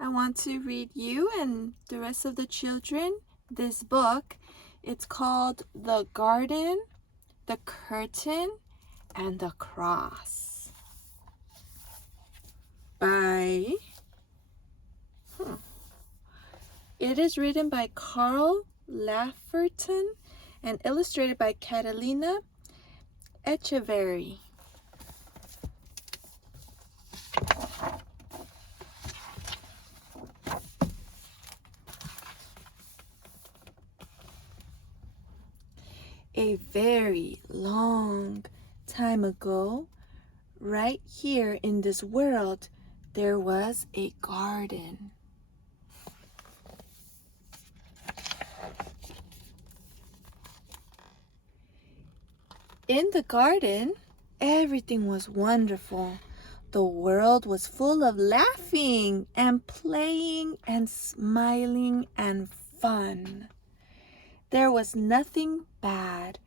I want to read you and the rest of the children this book. It's called The Garden, the Curtain, and the Cross by It is written by Carl Lafferton and illustrated by Catalina Echeverry. A very long time ago, right here in this world, there was a garden. In the garden, everything was wonderful. The world was full of laughing and playing and smiling and fun. There was nothing bad,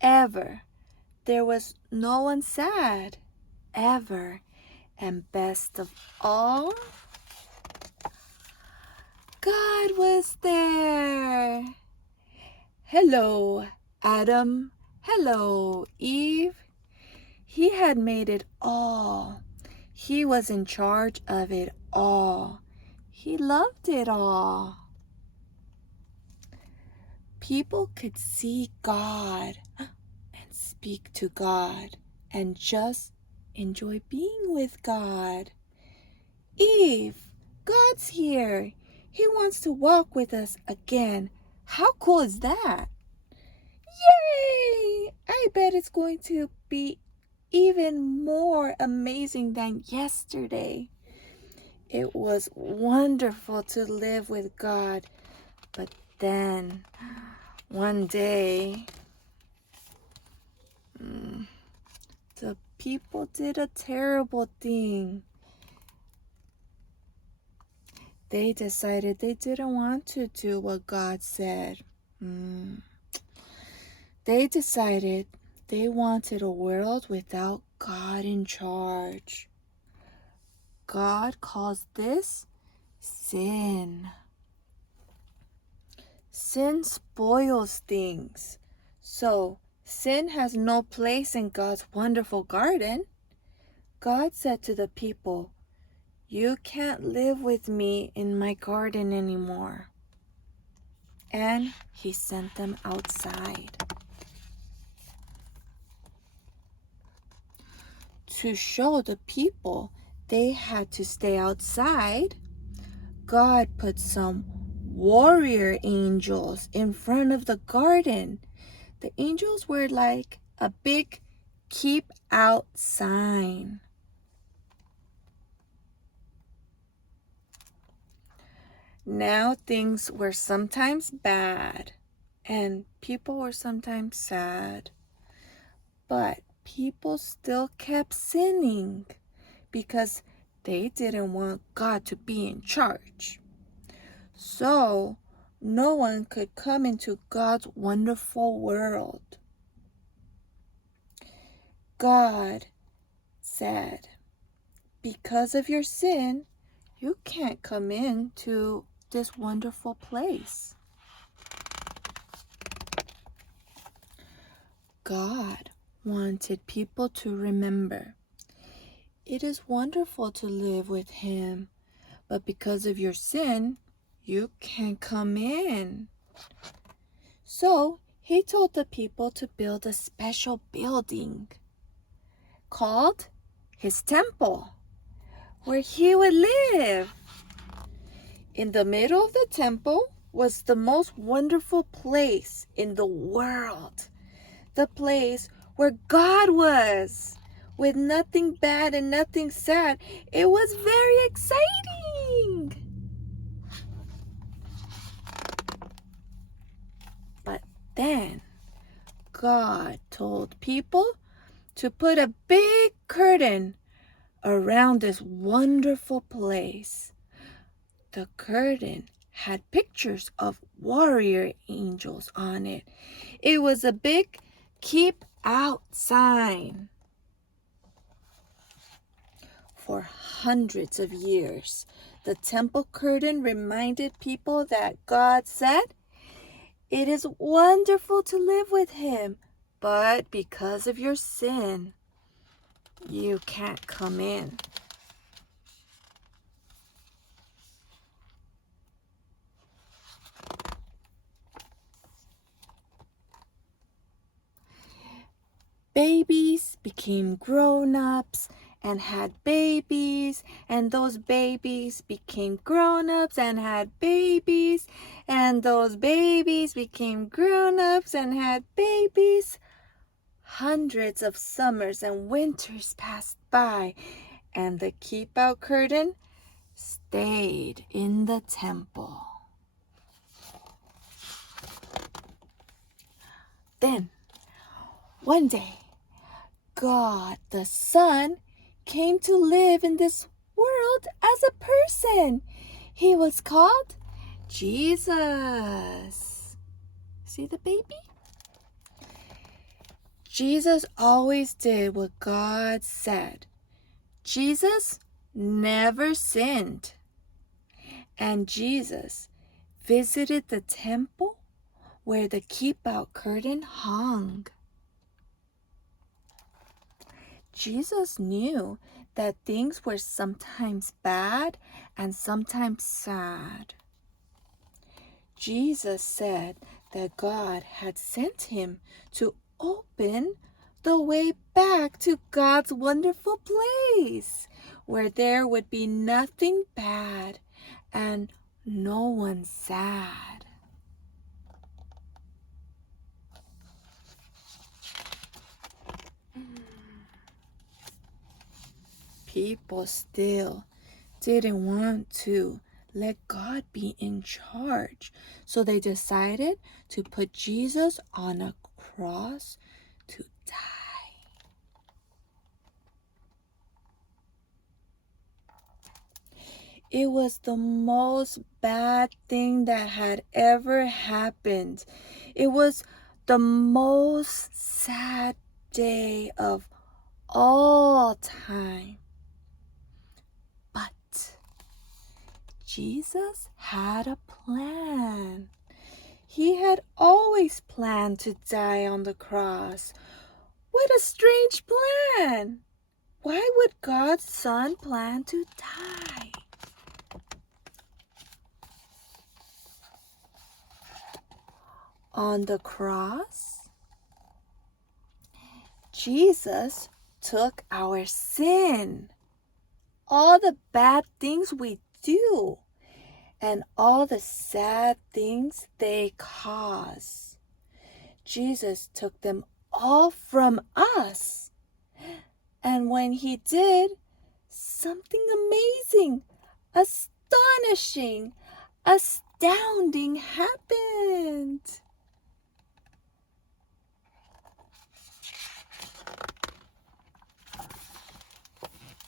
ever. There was no one sad, ever. And best of all, God was there. Hello, Adam. Hello, Eve. He had made it all. He was in charge of it all. He loved it all. People could see God and speak to God and just enjoy being with God. Eve, God's here. He wants to walk with us again. How cool is that? Yay! I bet it's going to be even more amazing than yesterday. It was wonderful to live with God, but then one day, the people did a terrible thing. They decided they didn't want to do what God said. They decided they wanted a world without God in charge. God calls this sin. Sin spoils things. So, sin has no place in God's wonderful garden. God said to the people, "You can't live with me in my garden anymore." And he sent them outside. To show the people they had to stay outside, God put some warrior angels in front of the garden. The angels were like a big keep out sign. Now things were sometimes bad and people were sometimes sad. But people still kept sinning because they didn't want God to be in charge. So no one could come into God's wonderful world. God said, "Because of your sin, you can't come into this wonderful place." God wanted people to remember, it is wonderful to live with Him, but because of your sin, you can't come in. So He told the people to build a special building called His temple, where He would live. In the middle of the temple was the most wonderful place in the world. The place where God was, with nothing bad and nothing sad. It was very exciting. But then God told people to put a big curtain around this wonderful place. The curtain had pictures of warrior angels on it. It was a big keep out sign. For hundreds of years, The temple curtain reminded people that God said, "It is wonderful to live with Him, but because of your sin, you can't come in." Babies became grown-ups and had babies, and those babies became grown-ups and had babies, and those babies became grown-ups and had babies. Hundreds of summers and winters passed by, and the keep-out curtain stayed in the temple. Then, one day, God the Son came to live in this world as a person. He was called Jesus. See the baby? Jesus always did what God said. Jesus never sinned. And Jesus visited the temple where the keep-out curtain hung. Jesus knew that things were sometimes bad and sometimes sad. Jesus said that God had sent him to open the way back to God's wonderful place, where there would be nothing bad and no one sad. People still didn't want to let God be in charge, so they decided to put Jesus on a cross to die. It was the most bad thing that had ever happened. It was the most sad day of all time. But Jesus had a plan. He had always planned to die on the cross. What a strange plan! Why would God's Son plan to die? On the cross, Jesus took our sin, all the bad things we do, and all the sad things they cause. Jesus took them all from us. And when he did, something amazing, astonishing, astounding happened.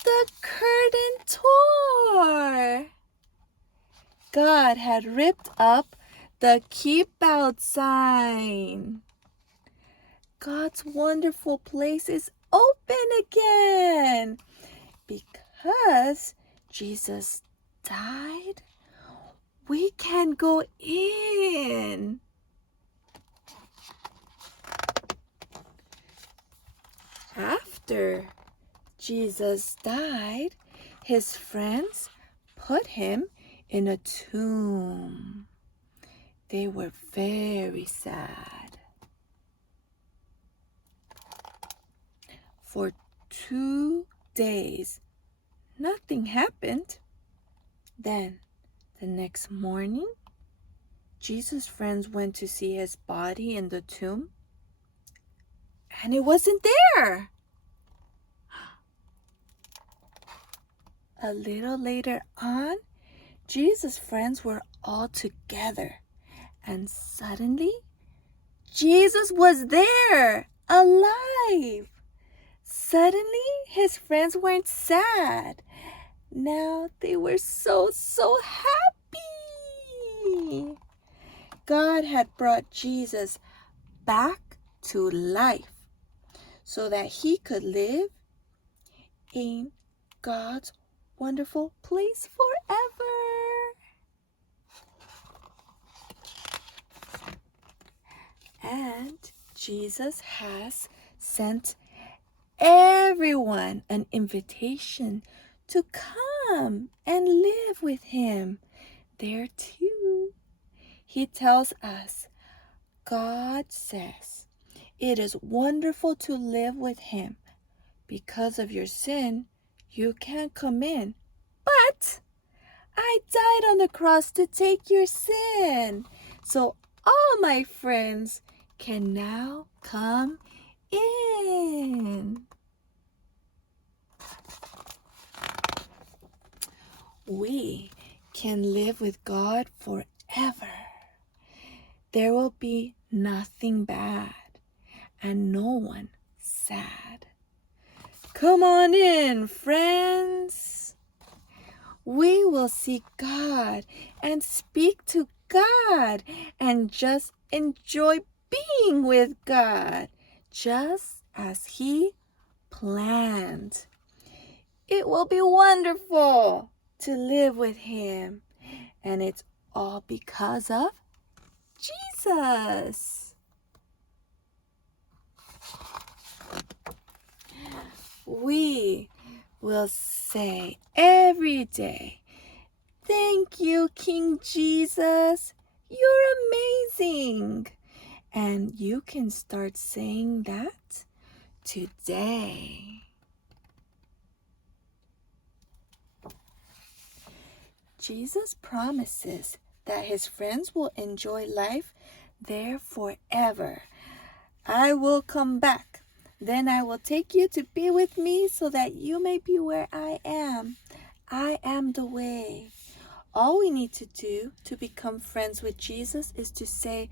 The curtain tore. God had ripped up the keep out sign. God's wonderful place is open again. Because Jesus died, we can go in. After Jesus died, his friends put him in a tomb. They were very sad. For 2 days, nothing happened. Then, the next morning, Jesus' friends went to see his body in the tomb, and it wasn't there. A little later on, Jesus' friends were all together, and suddenly, Jesus was there, alive. Suddenly, his friends weren't sad. Now they were so happy. God had brought Jesus back to life so that he could live in God's wonderful place forever. Jesus has sent everyone an invitation to come and live with him there too. He tells us, God says, it is wonderful to live with him. Because of your sin, you can't come in. But I died on the cross to take your sin. So all my friends can now come in. We can live with God forever. There will be nothing bad and no one sad. Come on in, friends. We will see God and speak to God and just enjoy being with God, just as He planned. It will be wonderful to live with Him, and it's all because of Jesus. We will say every day, thank you, King Jesus. You're amazing. And you can start saying that today. Jesus promises that his friends will enjoy life there forever. I will come back. Then I will take you to be with me so that you may be where I am. I am the way. All we need to do to become friends with Jesus is to say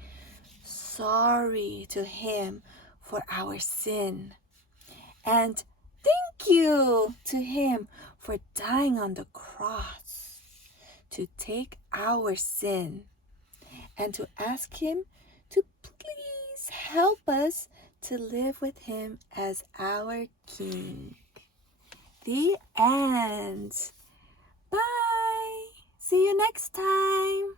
sorry to him for our sin. And thank you to him for dying on the cross to take our sin. And to ask him to please help us to live with him as our King. The end. Bye. See you next time.